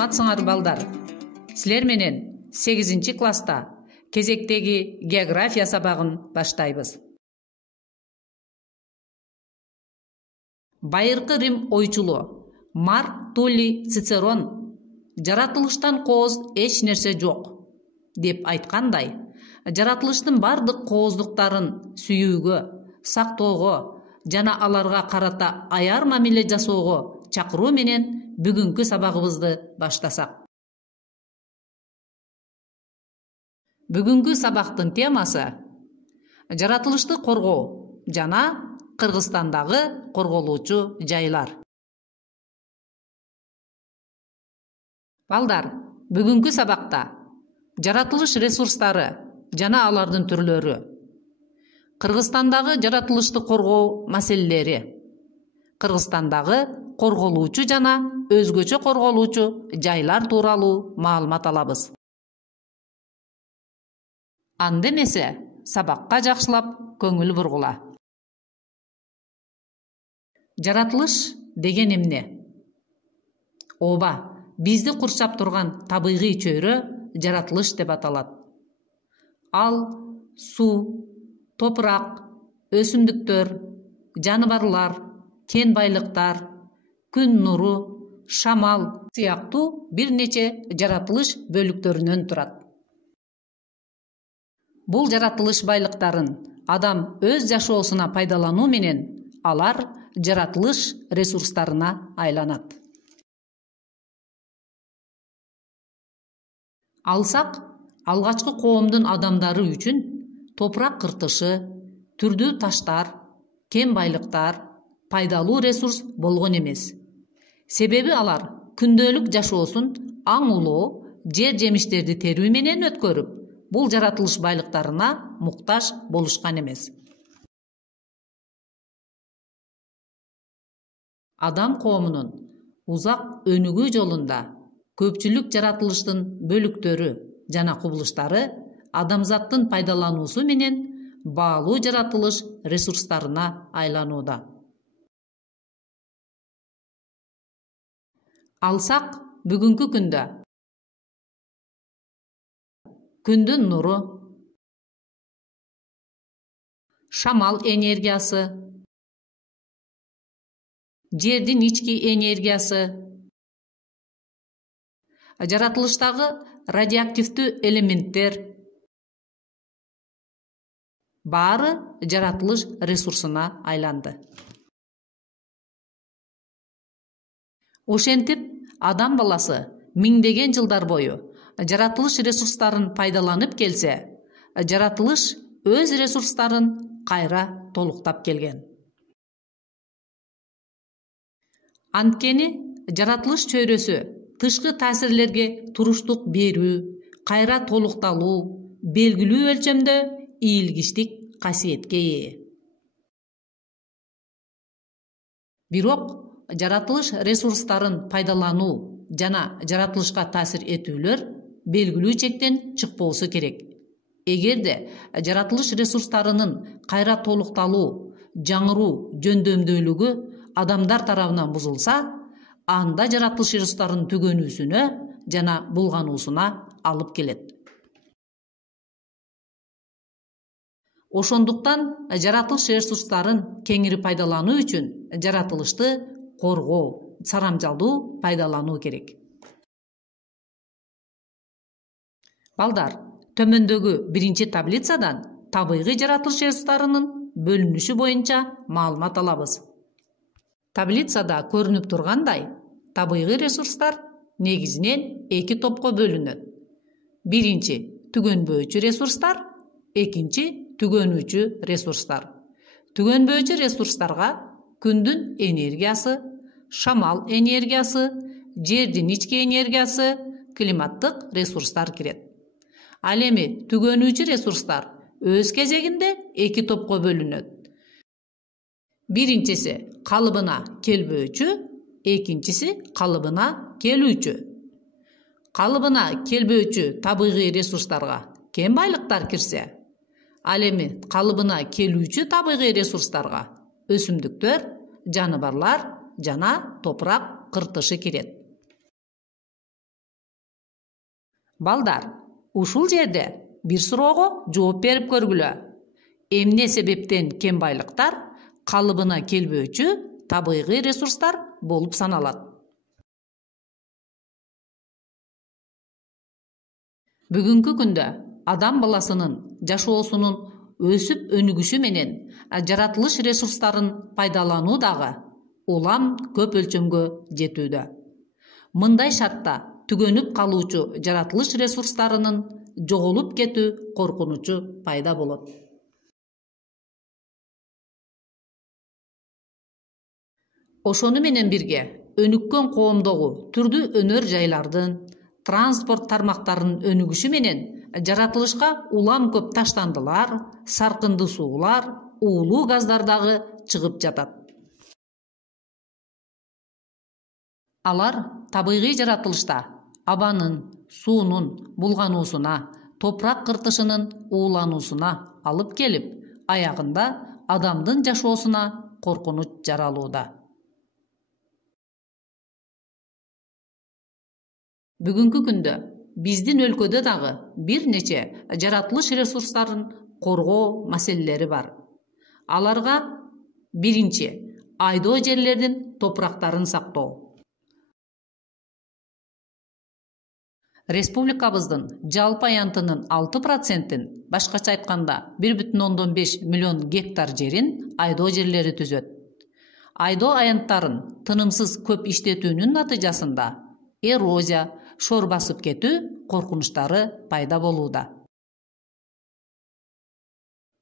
саламатсыңар балдар. Силер менен 8 класста кезектеги география сабагын баштайбыз. Байыркы Рим ойчулу Марк Туллий Цицерон жаратылыштан кооз эч нерсе жок деп айткандай, жаратылыштын бардык кооздуктарын сүйүүгө, сактоого жана аларга карата аяр мамиле жасоого чакыруу менен бүгүнкү сабагыбызды баштасак. Бүгүнкү сабактын темасы жаратылышты коргоо жана Кыргызстандагы корголуучу жайлар. Балдар, бүгүнкү сабакта жаратылыш ресурстары жана алардын түрлөрү, Кыргызстандагы жаратылышты коргоо маселелери, Кыргызстандагы корголуучу жана өзгөчө корголуучу жайлар тууралуу маалымат алабыз. Анда эмесе, сабакка жакшылап көңүл бургула. Жаратылыш деген эмне? Ооба, бизди курчап турган табигый чөйрө жаратылыш деп аталат. Ал суу, топурак, өсүмдүктөр, жаныбарлар, кен байлыктар, күн нуру, шамал сыяктуу бир нече жаратылыш бөлүктөрүнөн турат. Бул жаратылыш байлыктарын адам өз жашоосуна пайдалануу менен алар жаратылыш ресурстарына айланат. Алсак, алгачкы коомдун адамдары үчүн топурак кыртышы, түрдүү таштар, кен байлыктар пайдалуу ресурс болгон эмес. Себеби алар күндөлүк жашоосун аң улуу жер жемиштерди терүү менен өткөрүп, бул жаратылыш байлыктарына муктаж болушкан эмес. Адам коомунун узак өнүгүү жолунда көпчүлүк жаратылыштын бөлүктөрү жана кубулуштары адамзаттын пайдалануусу менен баалуу жаратылыш ресурстарына айланууда. Алсак, бүгүнкү күндө күндүн нуру, шамал энергиясы, жердин ички энергиясы, жаратылыштагы радиоактивдүү элементтер баары жаратылыш ресурсуна айланды. Ошентип, адам баласы миңдеген жылдар бою жаратылыш ресурстарын пайдаланып келсе, жаратылыш өз ресурстарын кайра толуктап келген. Анткени жаратылыш чөйрөсү тышкы таасирлерге туруштук берүү, кайра толукталуу, белгилүү өлчөмдө ийилгичтик касиетке ээ. Бирок жаратылыш ресурстарын пайдалануу жана жаратылышка таасир этүүлөр белгилүү чектен чыкпоосу керек. Эгерде жаратылыш ресурстарынын кайра толукталуу, жаңыруу жөндөмдүүлүгү адамдар тарабынан бузулса, анда жаратылыш ресурстарынын түгөнүүсүнө жана булгануусуна алып келет. Ошондуктан жаратылыш ресурстарын кеңири пайдалануу үчүн жаратылышты коргоо, сарамжалдуу пайдалануу керек. Балдар, төмөндөгү биринчи таблицадан табигый жаратылыш ресурстарынын бөлүнүшү боюнча маалымат алабыз. Таблицада көрүнүп тургандай, табигый ресурстар негизинен 2 топко бөлүнөт. Биринчи түгөнбөөчү ресурстар, экинчи түгөнүүчү ресурстар. Түгөнбөөчү ресурстарга күндүн энергиясы, шамал энергиясы, жердин ички энергиясы, климаттык ресурстар кирет. Ал эми түгөнүүчү ресурстар өз кезегинде 2 топко бөлүнөт. Биринчиси калыбына келбөөчү, экинчиси калыбына келүүчү. Калыбына келбөөчү табигый ресурстарга кен байлыктар кирсе, ал эми калыбына келүүчү табигый ресурстарга өсүмдүктөр, жаныбарлар жана топурак кыртышы кирет. Балдар, ушул жерде бир суроого жооп берип көргүлө. Эмне себептен кен байлыктар калыбына келбөөчү табигый ресурстар болуп саналат? Бүгүнкү күндө адам баласынын жашоосунун өсүп өнүгүшү менен жаратылыш ресурстарын пайдалануу дагы улам көп өлчөмгө жетүүдө. Мындай шартта түгөнүп калуучу жаратылыш ресурстарынын жоголуп кетүү коркунучу пайда болот. Ошону менен бирге өнүккөн коомдогу түрдүү өнөр жайлардын, транспорт тармактарынын өнүгүшү менен жаратылышка улам көп таштандылар, саркынды суулар, уулуу газдар дагы чыгып жатат. Алар табигый жаратылышта абанын, суунун булгануусуна, топурак кыртышынын уулануусуна алып келип, аягында адамдын жашоосуна коркунуч жаралууда. Бүгүнкү күндө биздин өлкөдө дагы бир нече жаратылыш ресурстарын коргоо маселелери бар. Аларга биринчи айдоо жерлердин топурактарын сактоо. Республикабыздын жалпы аянтынын 6%-ин, башкача айтканда 1,5 миллион гектар жерин айдоо жерлери түзөт. Айдоо аянттарын тынымсыз көп иштетүүнүн натыйжасында эрозия, шор басып кетүү коркунучтары пайда болууда.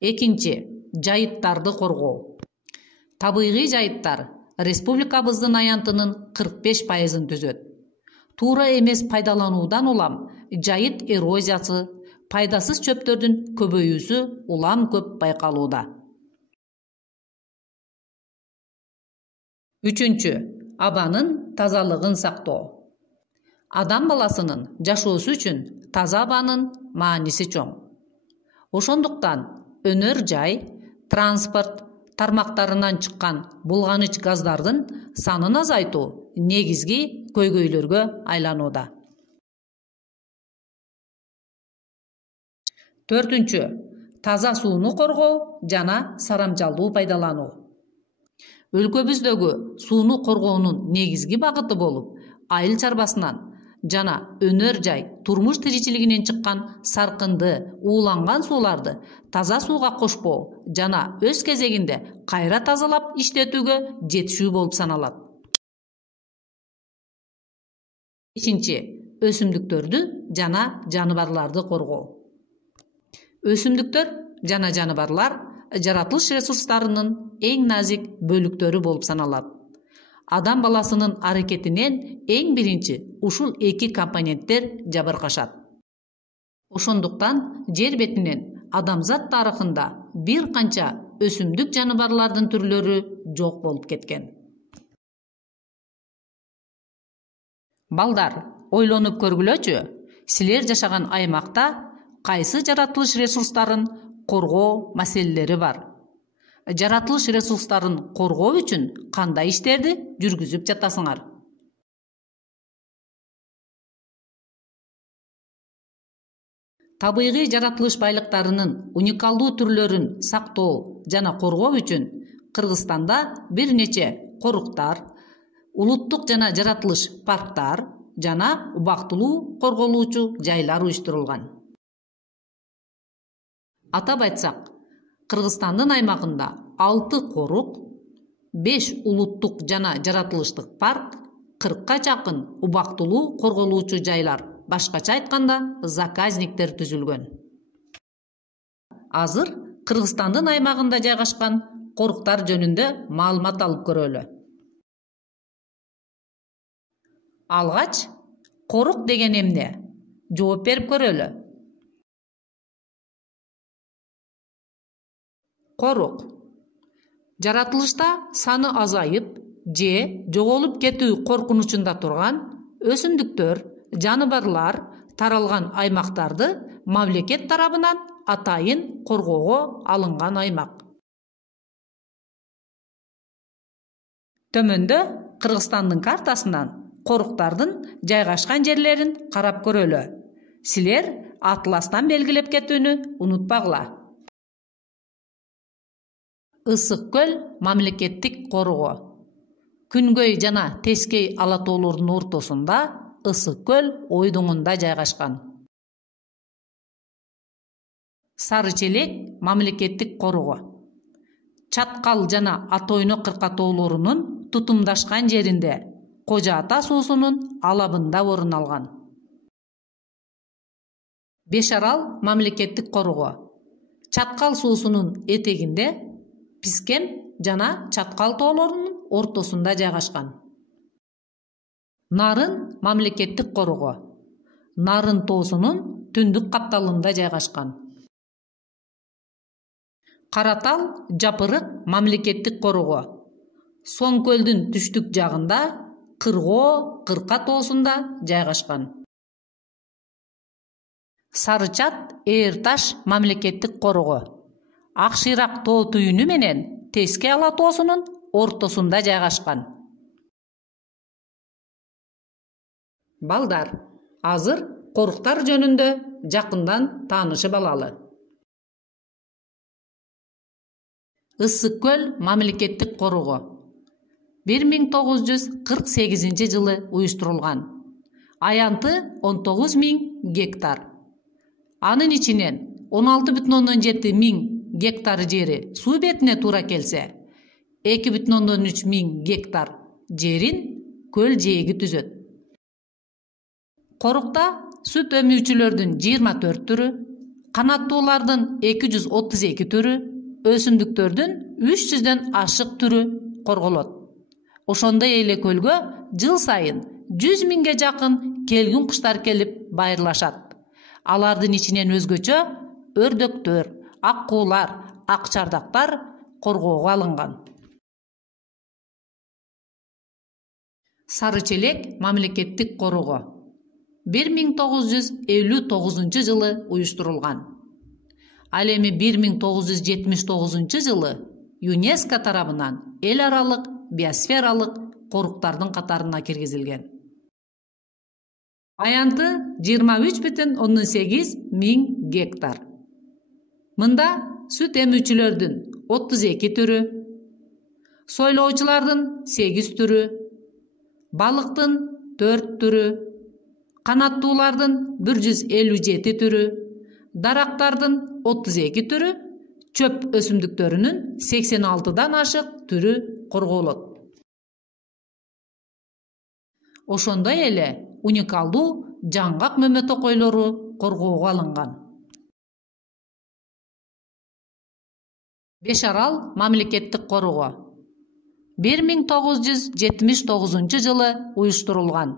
Экинчи, жайыттарды коргоо. Табигый жайыттар республикабыздын аянтынын 45%-ын түзөт. Туура эмес пайдалануудан улам жайыт эрозиясы, пайдасыз чөптөрдүн көбөйүүсү улам көп байкалууда. Үчүнчү, абанын тазалыгын сактоо. Адам баласынын жашоосу үчүн таза абанын мааниси чоң. Ошондуктан өнөр жай, транспорт тармактарынан чыккан булганыч газдардын санын азайтуу негизги көйгөйлөргө айланууда. Төртүнчү, таза сууну коргоо жана сарамжалдуу пайдалануу. Өлкөбүздөгү сууну коргоонун негизги багыты болуп, айыл чарбасынан жана өнөр жай турмуш тиричилигинен чыккан саркынды, ууланган сууларды таза сууга кошпоо жана өз кезегинде кайра тазалап иштетүүгө жетишүү болуп саналат. Бешинчи, өсүмдүктөрдү жана жаныбарларды коргоо. Өсүмдүктөр жана жаныбарлар жаратылыш ресурстарынын эң назик бөлүктөрү болуп саналат. Адам баласынын аракетинен эң биринчи ушул эки компоненттер жабыркашат. Ошондуктан жер бетинен адамзат тарыхында бир канча өсүмдүк жаныбарлардын түрлөрү жок болуп кеткен. Балдар, ойлонуп көргүлөчү, силер жашаган аймакта кайсы жаратылыш ресурстарын коргоо маселелери бар? Жаратылыш ресурстарын коргоо үчүн кандай иштерди жүргүзүп жатасыңар? Табигый жаратылыш байлыктарынын уникалдуу түрлөрүн сактоо жана коргоо үчүн Кыргызстанда бир нече коруктар, улуттук жана жаратылыш парктар жана убактылуу корголуучу жайлар уюштурулган. Атап айтсак, Кыргызстандын аймагында 6 корук, 5 улуттук жана жаратылыштык парк, 40-ка жакын убактылуу корголуучу жайлар, башкача айтканда заказниктер түзүлгөн. Азыр Кыргызстандын аймагында жайгашкан коруктар жөнүндө маалымат алып көрөлү. Алгач, корук деген эмне? Жооп берип көрөлү. Корук жаратылышта саны азайып же жоголуп кетүү коркунучунда турган өсүмдүктөр, жаныбарлар таралган аймактарды мамлекет тарабынан атайын коргоого алынган аймак. Төмөндө Кыргызстандын картасынан коруктардын жайгашкан жерлерин карап көрөлү. Силер атластан белгилеп кетүүнү унутпагыла. Ысык көл мамлекеттик коргоо. Күнгөй жана Тескей ала тоолордун ортосунда Ысык көл ойдуңунда жайгашкан. Сары Челек мамлекеттик коргоо. Чаткал жана Атойно кырка тоолорунун тутумдашкан жеринде Кожо Ата суусунун алабында орун алган. Бешарал мамлекеттик коргоо. Чаткал суусунун этегинде Пискен жана Чаткал тоолорунун ортосунда жайгашкан. Нарын мамлекеттик коргоо. Нарын тоосунун түндүк капталында жайгашкан. Каратал Жапырык мамлекеттик коргоо. Соң көлдүн түштүк жагында Кыргоо Кырка тоосунда жайгашкан. Сарычат Ээрташ мамлекеттик коргоо. Акшыйрак тоо түйүнү менен Теске ала тоосунун ортосунда жайгашкан. Балдар, азыр коруктар жөнүндө жакындан таанышып алалы. Ысык көл мамлекеттик коргоо. 1948 жылы уюштурулган. Аянты 19.000 гектар. Анын ичинен 16,7 миң гектар жери суу бетине туура келсе, 2,3 миң гектар жерин көл жээги түзөт. Корукта сүт өмүүчүлөрдүн 24 түрү, канаттуулардын 232 түрү, өсүмдүктөрдүн 300дөн ашык түрү корголот. Ошондой эле көлгө жыл сайын 100 миңге жакын келгин куштар келип байырлашат. Алардын ичинен өзгөчө өрдөктөр, аккуулар, акчардактар коргоого алынган. Сары Челек мамлекеттик коргоо. 1959 жылы уюштурулган. Ал эми 1979 жылы ЮНЕСКО тарабынан эл аралык биосфералык коруктардын катарына киргизилген. Аянты 23,8 миң гектар. Мында сүт эмүүчүлөрдүн 32 түрү, сойлоочулардын 8 түрү, балыктын 4 түрү, канаттуулардын 157 түрү, дарактардын 32 түрү, чөп өсүмдүктөрүнүн 86дан ашык түрү корголот. Ошондой эле уникалдуу жаңгак мөмө токойлору коргоого алынган. Бешарал мамлекеттик коргоо. 1979 жылы уюштурулган.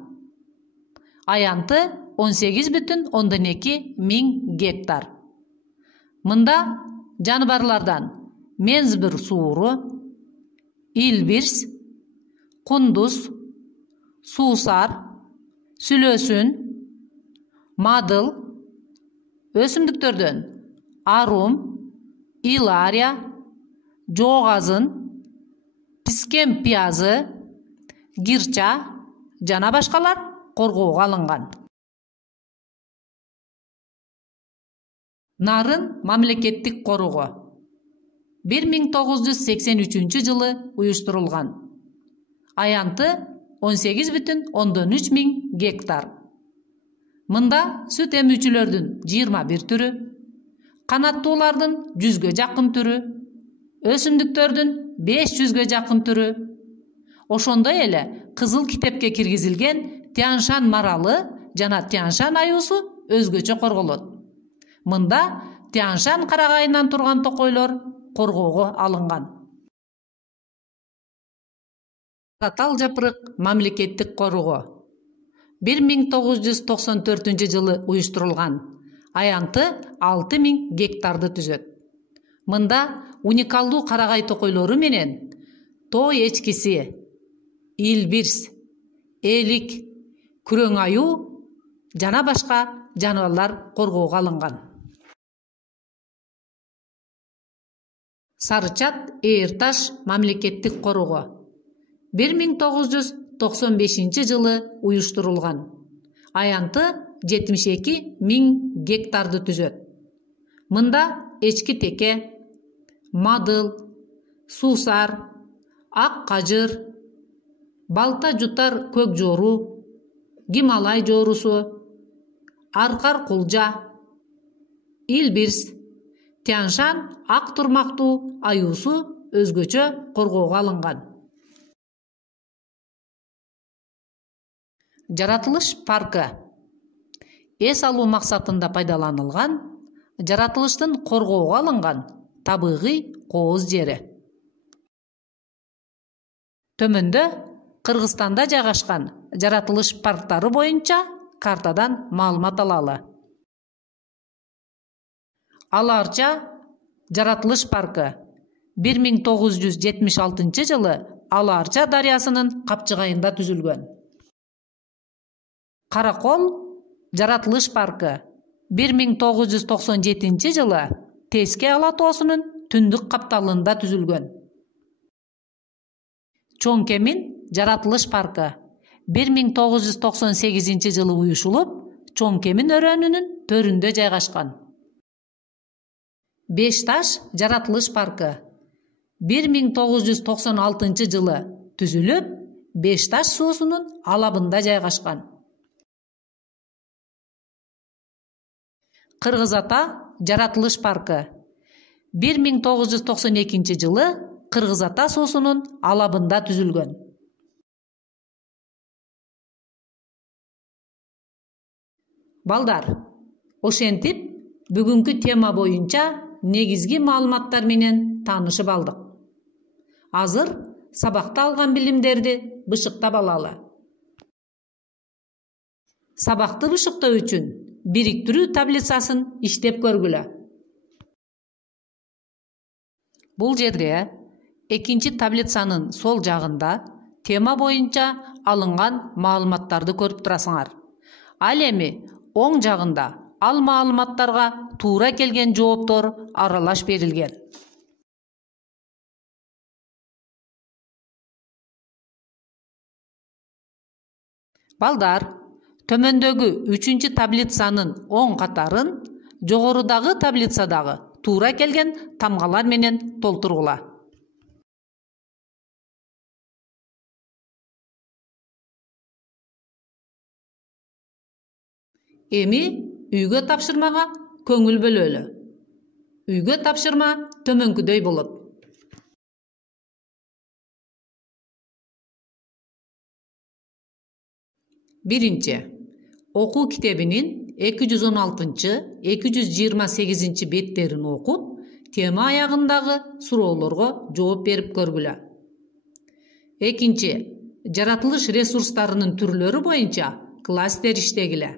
Аянты 18,2 миң гектар. Мында жаныбарлардан мензбир сууру, илбирс, кундуз, суусар, сүлөөсүн, мадыл, өсүмдүктөрдөн арум, илария, жоогазын, пискен пиязы, кирча жана башкалар коргоого алынган. Нарын мамлекеттик коргоо. 1983 жылы уюштурулган. Аянты 18,3 миң гектар. Мында сүт эмүүчүлөрдүн 21 түрү, канаттуулардын 100ге жакын түрү, өсүмдүктөрдүн 500ге жакын түрү, ошондой эле кызыл китепке киргизилген Тянь-Шань маралы жана Тянь-Шань аюусу өзгөчө корголот. Мында Тянь-Шань карагайынан турган токойлор коргоого алынган. Каратал Жапырык мамлекеттик коргоо. 1994 жылы уюштурулган. Аянты 6 миң гектарды түзөт. Мында уникалдуу карагай токойлору менен тоо эчкиси, илбирс, элик, күрөң аюу жана башка жаныбарлар коргоого алынган. Сарычат Ээрташ мамлекеттик коргоо. 1995 жылы уюштурулган. Аянты 72.000 гектарды түзөт. Мында эчки теке, мадыл, суусар, ак кажыр, балта жутар көк жоору, Гималай жоорусу, аркар кулжа, Илбирс, Тянь-Шань ак турмактуу аюусу өзгөчө коргоого алынган. Жаратылыш паркы эс алуу максатында пайдаланылган, жаратылыштын коргоого алынган табигый кооз жери. Төмөндө Кыргызстанда жайгашкан жаратылыш парктары боюнча картадан маалымат алалы. Ала-Арча жаратылыш паркы 1976 жылы Ала-Арча дарыясынын капчыгайында түзүлгөн. Каракол жаратылыш паркы 1997 жылы Теске Ала тоосунун түндүк капталында түзүлгөн. Чоң Кемин жаратылыш паркы 1998 жылы уюшулуп, Чоң Кемин өрөөнүнүн төрүндө жайгашкан. Бешташ жаратылыш паркы 1996 жылы түзүлүп, Бешташ суусунун алабында жайгашкан. Кыргыз Ата жаратылыш паркы 1992 жылы Кыргыз Ата суусунун алабында түзүлгөн. Балдар, ошентип бүгүнкү тема боюнча негизги маалыматтар менен таанышып алдык. Азыр сабакта алган билимдерди бышыктап алалы. Сабакты бышыктоо үчүн бириктирүү таблицасын иштеп көргүлө. Бул жерде экинчи таблицанын сол жагында тема боюнча алынган маалыматтарды көрүп турасыңар. Ал эми оң жагында ал маалыматтарга туура келген жооптор аралаш берилген. Балдар, төмөндөгү 3-чү таблицанын оң катарын жогорудагы таблицадагы туура келген тамгалар менен толтургула. Эми үйгө тапшырмага көңүл бөлөлү. Үйгө тапшырма төмөнкүдөй болот. Биринчи, окуу китебинин 216-228 беттерин окуп, тема аягындагы суроолорго жооп берип көргүлө. Экинчи, жаратылыш ресурстарынын түрлөрү боюнча кластер иштегиле.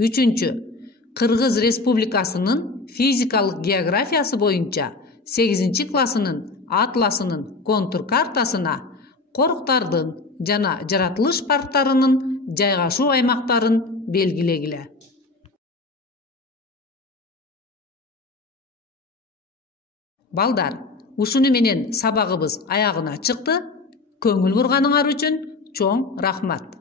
Үчүнчү, Кыргыз Республикасынын физикалык географиясы боюнча 8 классынын атласынын контур картасына коруктардын жана жаратылыш парктарынын жайгашуу аймактарын белгилегиле. Балдар, ушуну менен сабагыбыз аягына чыкты. Көңүл бурганыңар үчүн чоң рахмат.